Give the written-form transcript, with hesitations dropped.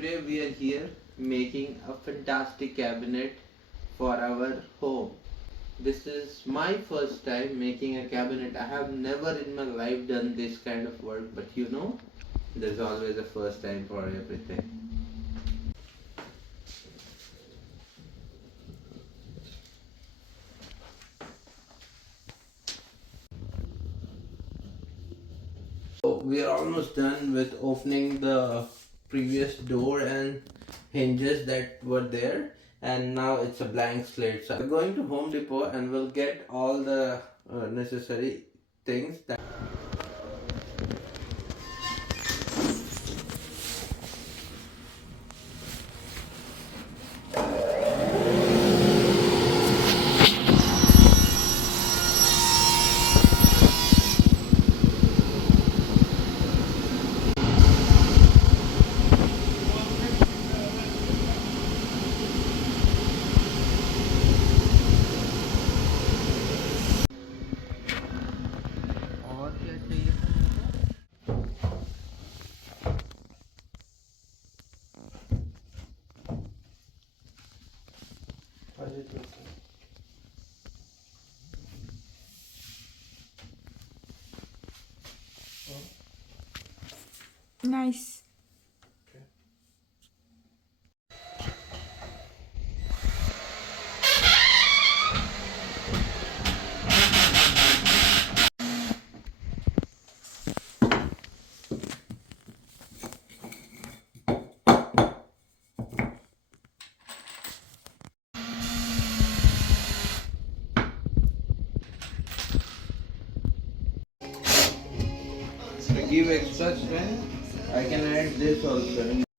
today we are here making a fantastic cabinet for our home. This is my first time making a cabinet. I have never in my life done this kind of work, but there's always a first time for everything. So we are almost done with opening the previous door and hinges that were there, and now it's a blank slate. So we're going to Home Depot and we'll get all the necessary things that और क्या चाहिए था हमको? Nice. to give extra strength, I can add this also.